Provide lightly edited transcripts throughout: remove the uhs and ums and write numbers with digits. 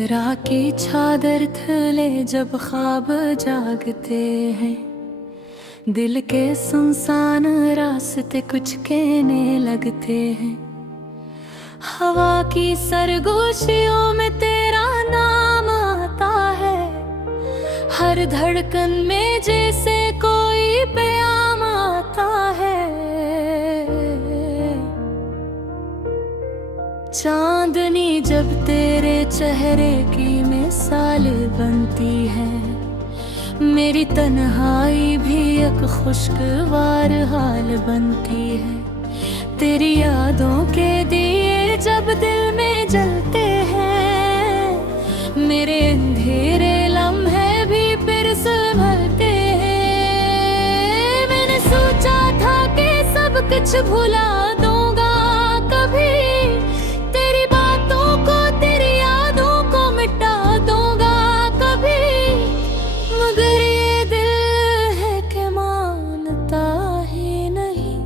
राह की चादर थले जब ख्वाब जागते हैं, दिल के सुनसान रास्ते कुछ कहने लगते हैं। हवा की सरगोशियों में तेरा नाम आता है, हर धड़कन में जैसे कोई प्याम आता है। चांदनी जब तेरे चेहरे की मिसाल बनती है, मेरी तन्हाई भी एक खुशगवार हाल बनती है। तेरी यादों के दिए जब दिल में जलते हैं, मेरे अंधेरे लम्हे भी फिर संभलते हैं। मैंने सोचा था कि सब कुछ भुला दूंगा कभी, तेरी बातों को तेरी यादों को मिटा दूंगा कभी, मगर ये दिल है कि मानता ही नहीं,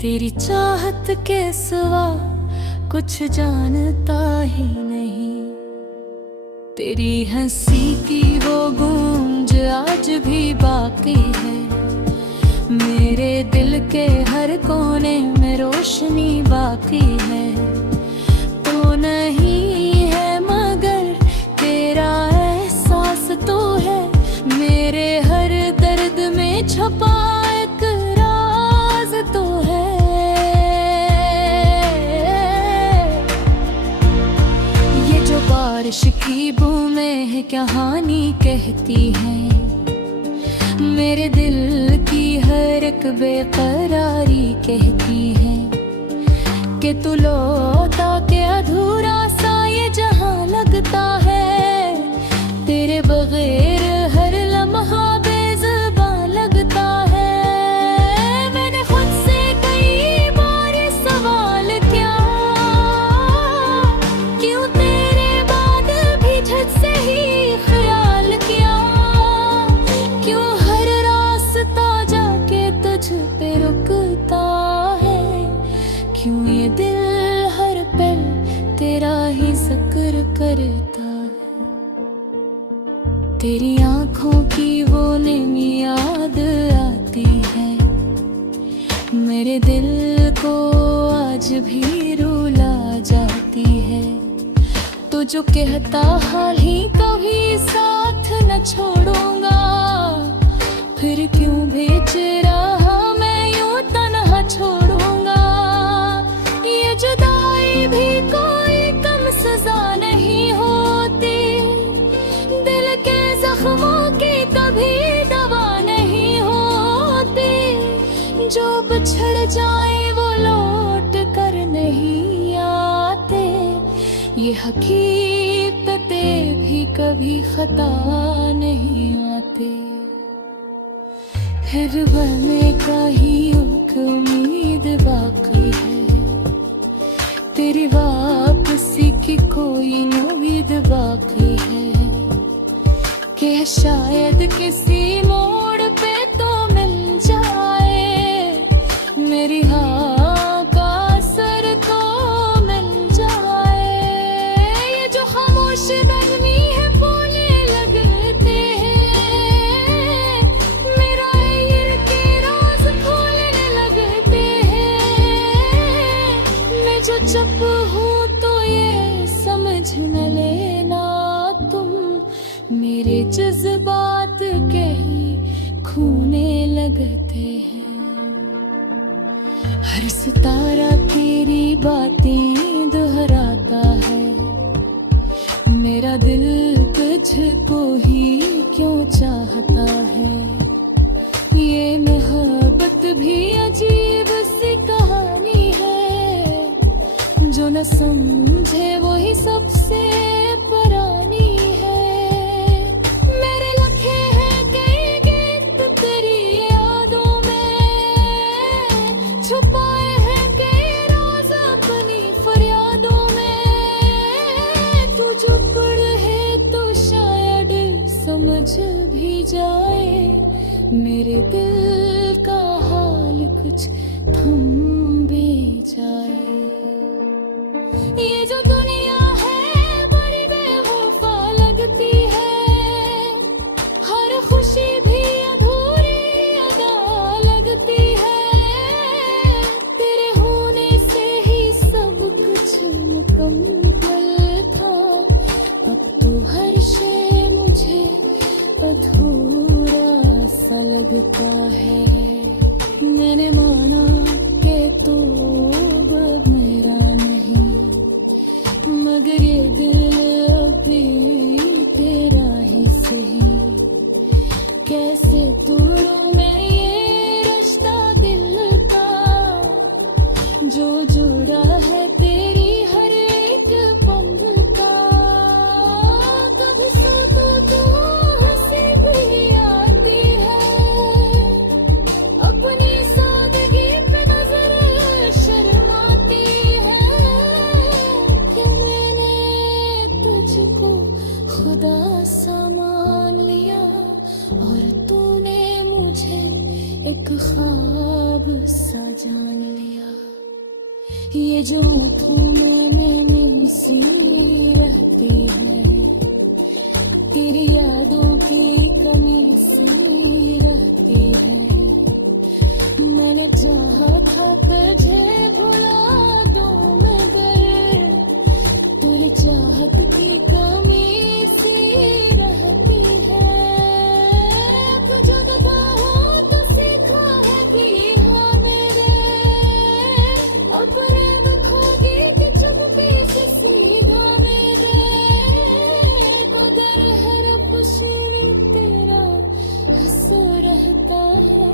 तेरी चाहत के सिवा कुछ जानता ही नहीं। तेरी हंसी की वो गूंज आज भी बाकी है, मेरे दिल के हर कोने में रोशनी बाकी है। तो नहीं है मगर तेरा एहसास तो है, मेरे हर दर्द में छुपा एक राज तो है। ये जो बारिश की बूंदें हैं कहानी कहती हैं, मेरे दिल की हर एक बेकरारी कहती है कि तू लौटा के अधूरा सा ये जहां लगता है। तेरे बगैर हर लम्हा बेज़ुबान लगता है। मैंने खुद से कई बार सवाल किया, क्यों तेरे बाद भी झट से ही ख्याल किया, क्यों हर रास्ता जाके तुझ पे रुकता है, क्यों ये दिल हर पल तेरा ही जिक्र करता है। तेरी आंखों की वो नीली याद आती है, मेरे दिल को आज भी रुला जाती है। तो जो कहता हाल ही कभी साथ न छोड़ूंगा, फिर क्यों भेज रहा मैं यूं तन्हा छोड़ूंगा। ये जुदाई भी कोई कम सजा नहीं होती, दिल के जख्मों की कभी दवा नहीं होती। जो बिछड़ जाए वो लौट कर नहीं आते, ये हकीकतें भी कभी खता नहीं आते। फिर बने का ही एक उम्मीद बाकी है, तेरी वापसी की कोई उम्मीद बाकी है, कि शायद किसी मोड़ पे तो मिल जाए, मेरी हाँ का असर तो मिल जाए। ये जो खामोश गर्मी है बोलने लगते हैं, मेरा ईर के राज खोलने लगते हैं। मैं जो चुप हूँ तो ये समझ न लेना तुम, मेरे जज्बात के ही खूने लगते हैं। हर सितारा तेरी बातें दोहराता है, मेरा दिल तुझको ही क्यों चाहता है। ये मोहब्बत भी अजीब सी कहानी है, जो न समझे वही सबसे पुरानी है। मेरे लखे हैं कई गीत तेरी यादों में, छुपाए हैं कई राज अपनी फरियादों में। तू जो पढ़े तो शायद समझ भी जाए, मेरे दिल का हाल कुछ थम भी जाए। ये जो दुनिया है बड़ी बेवफा अधूरा सा लगता है। मैंने माना कि तू अब मेरा नहीं, मगर ये दिल अभी तेरा ही सही। कैसे तोड़ूं मैं ये रिश्ता दिल का, जो जुड़ा है तेरी हर एक पल का। कभी सोचो तो हंसी भी आती है, अपनी सादगी पे नजर शर्माती है। कि मैंने तुझको खुदा सा मान लिया, और तूने मुझे एक ख्वाब सा जान लिया। ये जो आँखों में नैनी सी रहती है, तेरी यादों की कमी सी रहती है। मैंने चाहा था तुझे भुला दूं, मगर तेरी चाहत की कमी सी रहती है। जुड़ता हो तो सीखा है कि हाँ मेरे, और प्रेम खोगी कि चुप्पी से सीधा मेरे। मगर हर खुशी तेरा हंसो रहता है,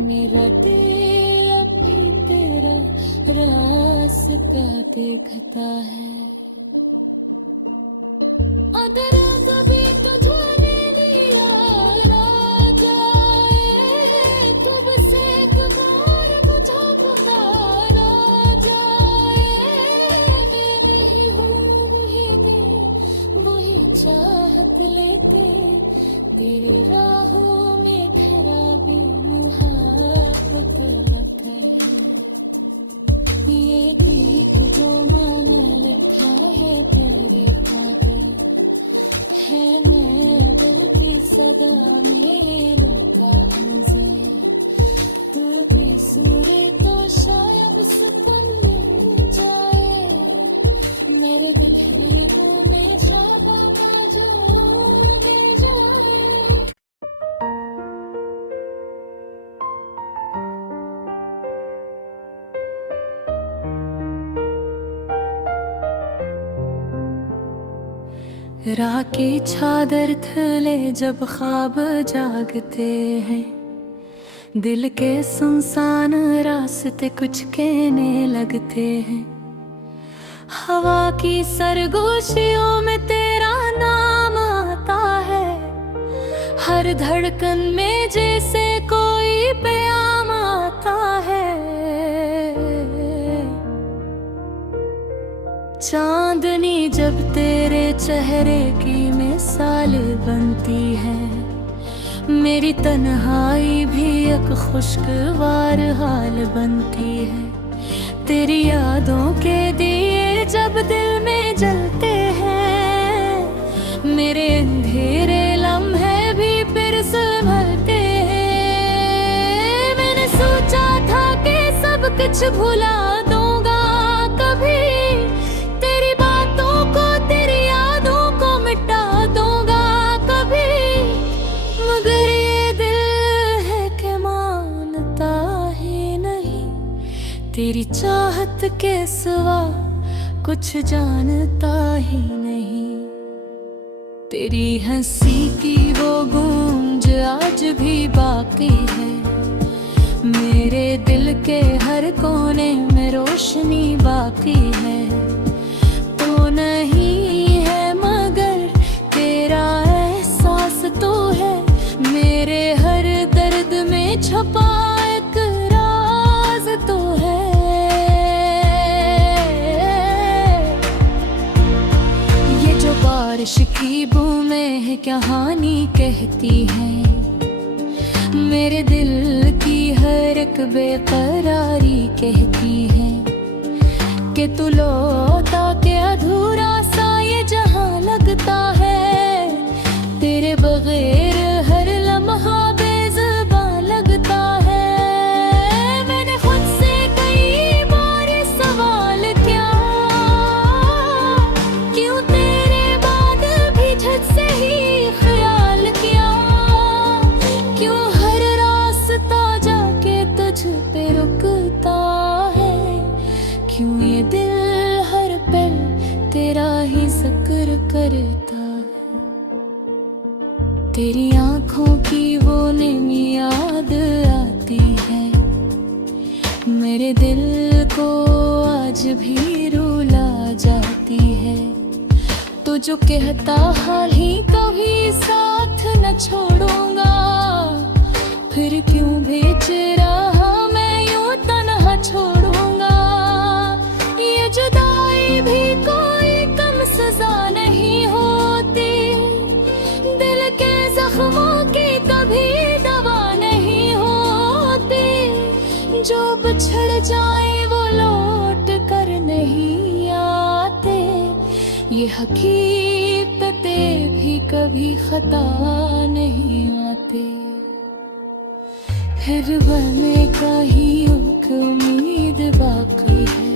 मेरा दिल अभी तेरा रास्ता देखता है। अगर कभी तुझे लिया ना जाए, तो बस एक बार मुझे पुकारा जाए। मैं वही हूँ वही दे वही चाहत लेके, तेरे राहों में खराबी मुहाबत है। ये गीत जो मैंने लिखा है तेरे खातिर है, मैं दिल की सदा में रुका हमसे। तू भी सुने तो शायद सुकून मिल जाए, मेरे दिल में शाबों का जो मिल जाए। राह की चादर थले जब ख्वाब जागते हैं, दिल के सुनसान रास्ते कुछ कहने लगते हैं। हवा की सरगोशियों में तेरा नाम आता है, हर धड़कन में जैसे कोई प्याम आता है। चांदनी जब तेरे चेहरे की मिसाल बनती है, मेरी तन्हाई भी एक खुशगवार हाल बनती है। तेरी यादों के दिए जब दिल में जलते हैं, मेरे अंधेरे लम्हे भी फिर संभलते हैं। मैंने सोचा था कि सब कुछ भुला दूंगा कभी, तेरी बातों को तेरी यादों को मिटा दूंगा कभी। मगर ये दिल है कि मानता ही नहीं, तेरी चाहत के सिवा कुछ जानता ही नहीं। तेरी हंसी की वो गूंज आज भी बाकी है, मेरे दिल के हर कोने में रोशनी बाकी है। तो नहीं है मगर तेरा एहसास तो है, मेरे हर दर्द में छुपा एक राज तो है। ये जो बारिश की बूंदें हैं कहानी कहती हैं, मेरे दिल की हर एक बेकरारी कहती है। कि तू लौटा के अधूरा सा ये जहां लगता है, तेरे बगैर हर लम्हा बेज़ुबां लगता है। मैंने खुद से कई बार सवाल किया, क्यों तेरे बाद भी झट से ही ख्याल किया। आँखों की वो नींद याद आती है, मेरे दिल को आज भी रुला जाती है। तो जो कहता हाल ही कभी साथ न छोड़ूंगा, फिर क्यों भेज रहा मैं यूं तन्हा छोड़ूंगा। ये जुदाई भी कोई कम सजा नहीं होती, दिल के जख्मों की कभी दवा नहीं होती। जो बिछड़ जाए वो लौट कर नहीं आते, ये हकीकतें भी कभी खता नहीं आते। फिर बने का ही एक उम्मीद बाकी है,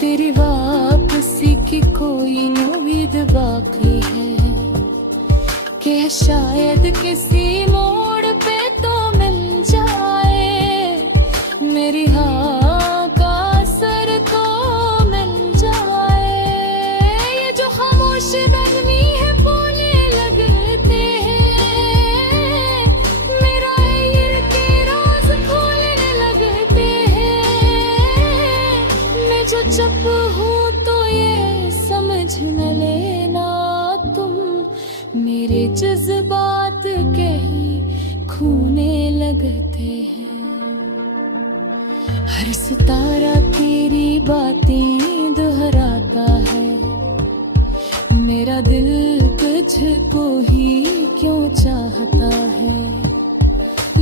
तेरी वापसी की कोई उम्मीद बाकी है, कि शायद किसी मोड़ पे तो मिल जाए, मेरी हाँ का असर तो मिल जाए। ये जो खामोश बदनी है बोलने लगते हैं, मेरा ईर के राज खोलने लगते हैं। मैं जो चुप हूँ तो ये समझ न लेना तुम, मेरे जज्बात के ही खूने लगते हैं। हर सितारा तेरी बातें दोहराता है, मेरा दिल तुझको ही क्यों चाहता है।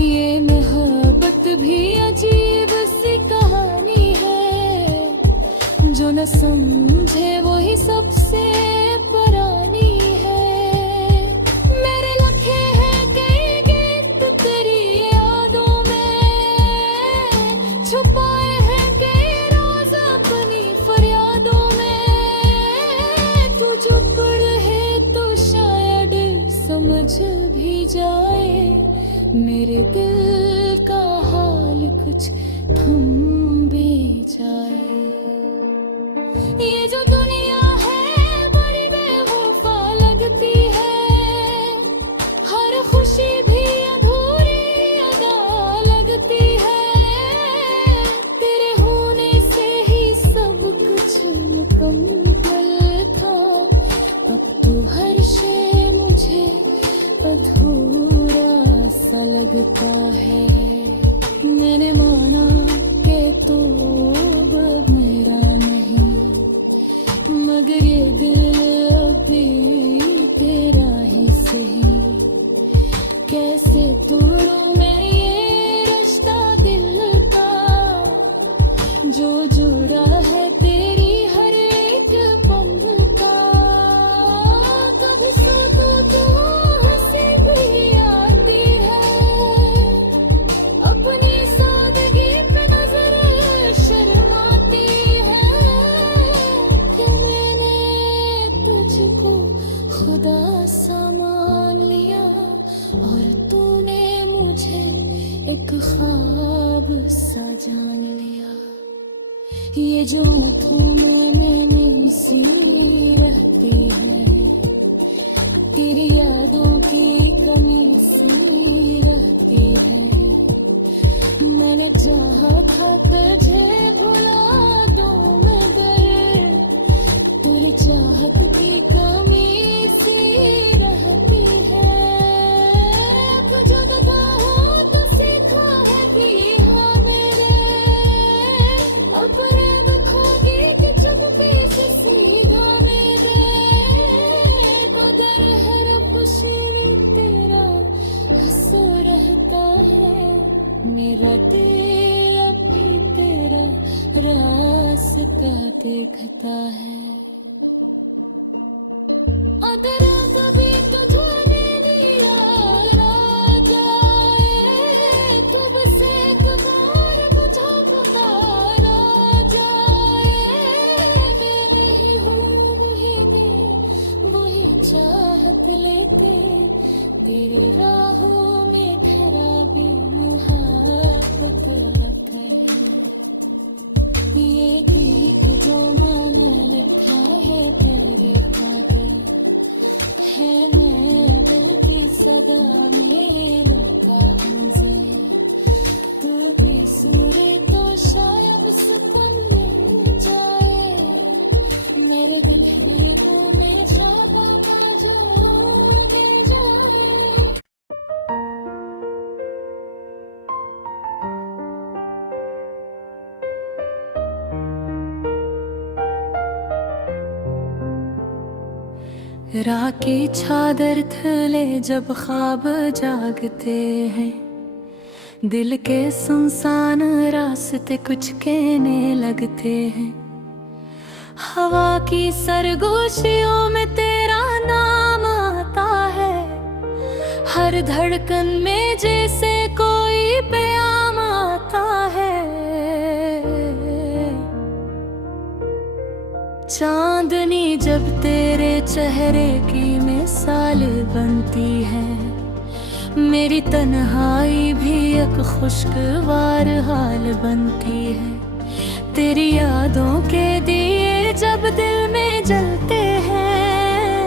ये मोहब्बत भी अजीब सी कहानी है, जो न समझे वही सबसे पुरानी है। मेरे लिखे हैं कई गीत तेरी यादों में, छुपाए हैं कई राज अपनी फरियादों में। तू जो पढ़े तो शायद समझ भी जाए, मेरे दिल का हाल कुछ थम भी जाए। ये जो दुनिया है बड़ी बेवफा लगती है, हर खुशी भी अधूरी अदा लगती है। तेरे होने से ही सब कुछ मुकम्मल था, अब तो हर शे मुझे अधूरा सा लगता है। मैंने माना कि तू अब मेरा नहीं, मगर ये दिल अभी तेरा ही सही। कैसे तोड़ूं मैं ये रिश्ता दिल का, जो जुड़ा है तेरी हर एक पल का। कभी सोचो तो हंसी भी आती है, अपनी सादगी पे नजर शर्माती है। कि मैंने तुझको खुदा सा मान लिया, और तूने मुझे एक ख्वाब सा जान लिया। ये जो आँखों में नैनी सी रहती है, तेरी यादों की कमी सी रहती है। मैंने चाहा था तुझे भुला दूं, मगर तेरी चाहत की कमी सी रहती है। अब जगता हो तो सीखा है कि हाँ मेरे, अपने रखोगी कि चुप्पी से सीधा मेरे। उधर हर खुशी तेरा हंसो रहता है, मेरा दिल अभी तेरा रास्ता देखता है। अगर कभी तुझे निराला जाए, तो बस एक बार मुझे पुकारा जाए। मैं वही हूँ वही दे वही चाहत लेके, तेरे राहों में खराबी मुहाबत करे। ये गीत जो मैंने लिखा जगह में लुका हमसे, तू भी सुने तो शायद सुकून मिल जाए। मेरे दिल हृदयों में छापा का जो मिल जाए। राह की चादर थले जब ख्वाब जागते हैं, दिल के सुनसान रास्ते कुछ कहने लगते हैं। हवा की सरगोशियों में तेरा नाम आता है, हर धड़कन में जैसे कोई प्याम आता है। चांदनी जब तेरे चेहरे की मिसाल बनती है, मेरी तन्हाई भी एक खुशगवार हाल बनती है। तेरी यादों के दिए जब दिल में जलते हैं,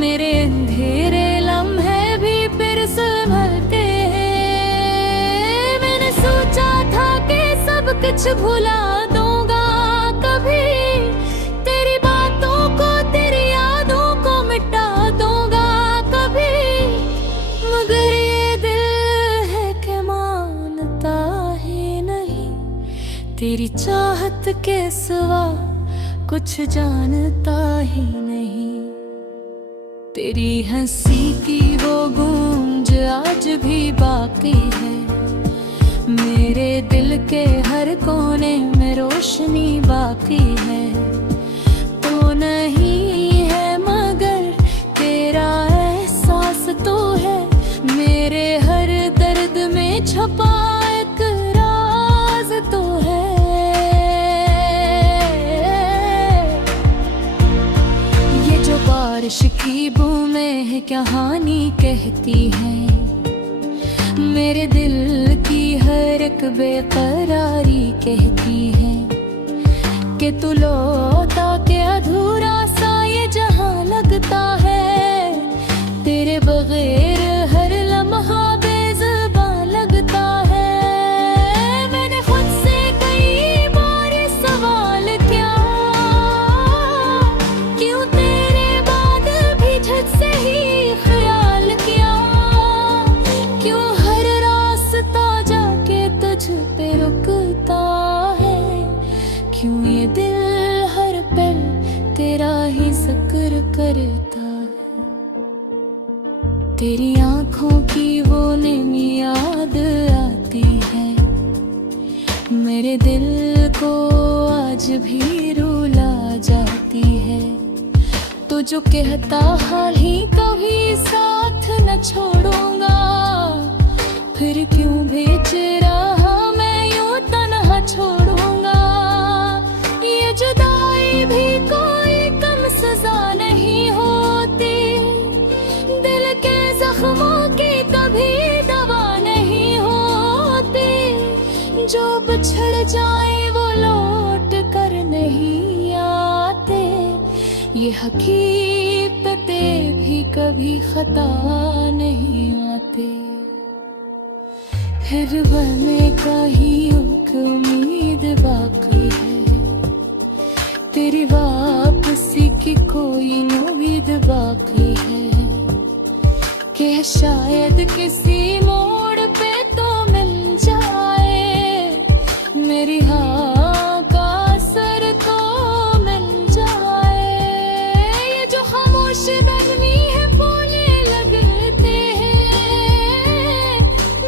मेरे अंधेरे लम्हे भी फिर संभलते हैं। मैंने सोचा था कि सब कुछ भुला दूंगा कभी, तेरी बातों को तेरी यादों को मिटा दूंगा कभी, मगर ये दिल है कि मानता ही नहीं, तेरी चाहत के सिवा कुछ जानता ही नहीं। तेरी हंसी की वो गूंज आज भी बाकी है, मेरे दिल के हर कोने में रोशनी बाकी है। तो नहीं है मगर तेरा एहसास तो है, मेरे हर दर्द में छुपा एक राज तो है। ये जो बारिश की बूंदें हैं कहानी कहती हैं, मेरे दिल की हर एक बेकरारी कहती है कि तू लौटा के अधूरा सा ये जहां लगता है। तेरे बगैर हर लम्हा बेज़ुबान लगता है। मैंने खुद से कई बार सवाल किया, क्यों तेरे बाद भी झट से ही ख्याल किया, क्यों हर रास्ता जाके तुझ पे रुकता है, क्यों ये दिल हर पल तेरा ही जिक्र करता है। तेरी आंखों की वो नींद याद आती है, मेरे दिल को आज भी रुला जाती है। तो जो कहता हाल ही कभी साथ न छोड़ूंगा, फिर क्यों भेज रहा मैं यूं तन्हा छोड़ूंगा। ये जुदाई भी कोई कम सजा नहीं होती, दिल के जख्मों की कभी दवा नहीं होती। जो बिछड़ जाए वो लौट कर नहीं आते, ये हकीकतें भी कभी खता नहीं आते। फिर में कहीं एक उम्मीद बाकी है, तेरी वापसी की कोई उम्मीद बाकी है, कि शायद किसी मोड़ पे तो मिल जाए, मेरी हाँ का असर तो मिल जाए। ये जो खामोश आदमी है बोलने लगते हैं,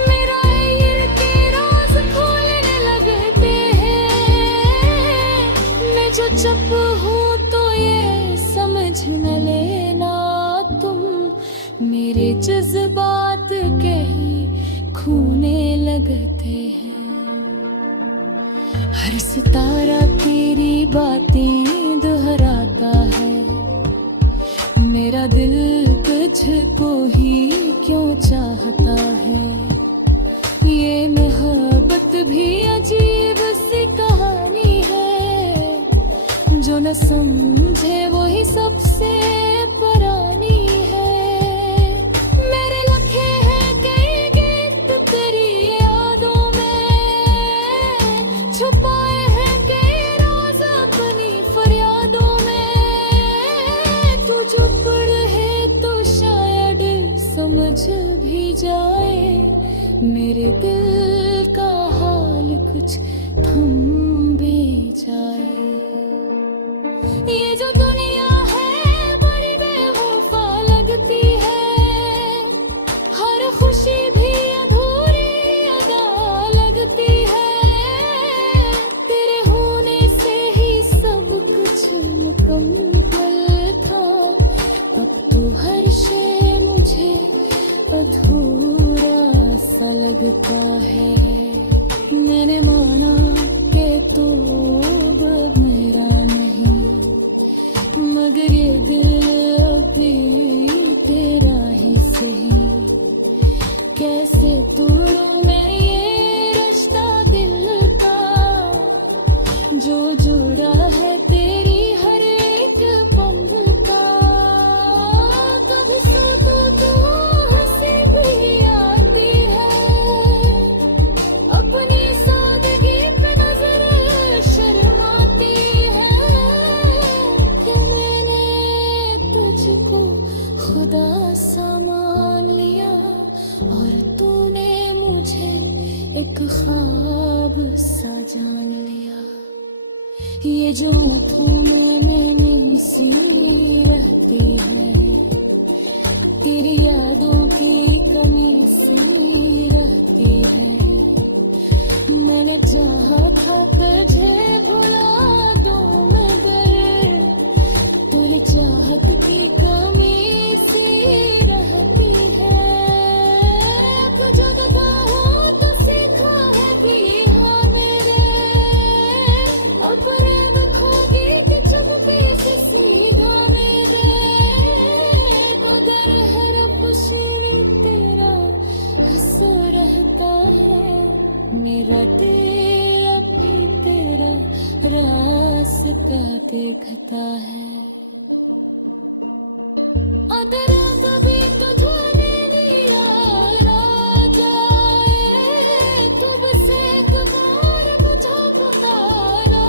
मेरा ये के राज खोलने लगते हैं। मैं जो चुप हूँ तो ये समझ न लेना तुम, मेरे जज्बात के ही खूने लगते हैं। हर सितारा तेरी बातें दोहराता है, मेरा दिल तुझको ही क्यों चाहता है। ये मोहब्बत भी अजीब सी कहानी है, जो न समझे वही सबसे पुरानी है। मेरे लफ्ज़ ही जाए, मेरे दिल का हाल कुछ थम भी जाए। ये जो दुनिया है बड़ी बेवफा लगती है, हर खुशी भी अधूरी अदा लगती है। तेरे होने से ही सब कुछ मुकम्मल था, अब तो हर शे मुझे अधूरा सा लगता है। मैंने माना कि तू अब मेरा नहीं, मगर ये दिल अभी तेरा ही सही। कैसे तोड़ूं मैं ये रिश्ता दिल का, जो जुड़ा है तेरी हर एक पल का। कभी सोचो तो हंसी भी आती है, अपनी सादगी पे नजर शर्माती है। कि मैंने तुझको खुदा सा मान लिया, और तूने मुझे एक ख्वाब सा जान लिया। ये जो आँखों में मैंने सी रहती है, तेरी यादों की कमी सी रहती है। मैंने चाहा था तुझे भुला दूं, मगर तेरी चाहत की कमी सी रहती है। अब जब हो तो सीखा है कि हाँ मेरे अपने खोगी कि चुप्पी से सीधा मेरे। मगर हर खुशी तेरा हंसा रहता है, मेरा दिल अभी तेरा रास्ता देखता है। अगर कभी तुझे नहीं आ जाए, तो बस एक बार मुझे पुकारा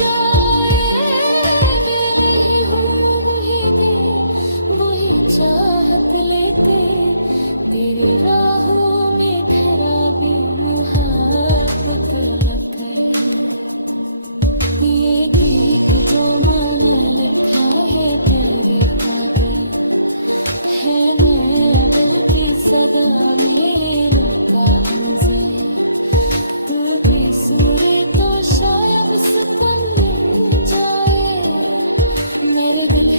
जाए। दे रही हूँ वही दे, वही चाहत लेके, तेरे राहों में खराबी मुहाबत करे। ये गीत जो मैंने लिखा है तेरे खातिर है, मैं दिल की सदा में का हमसे। तू भी सुने तो शायद सुकून मिल जाए, मेरे दिल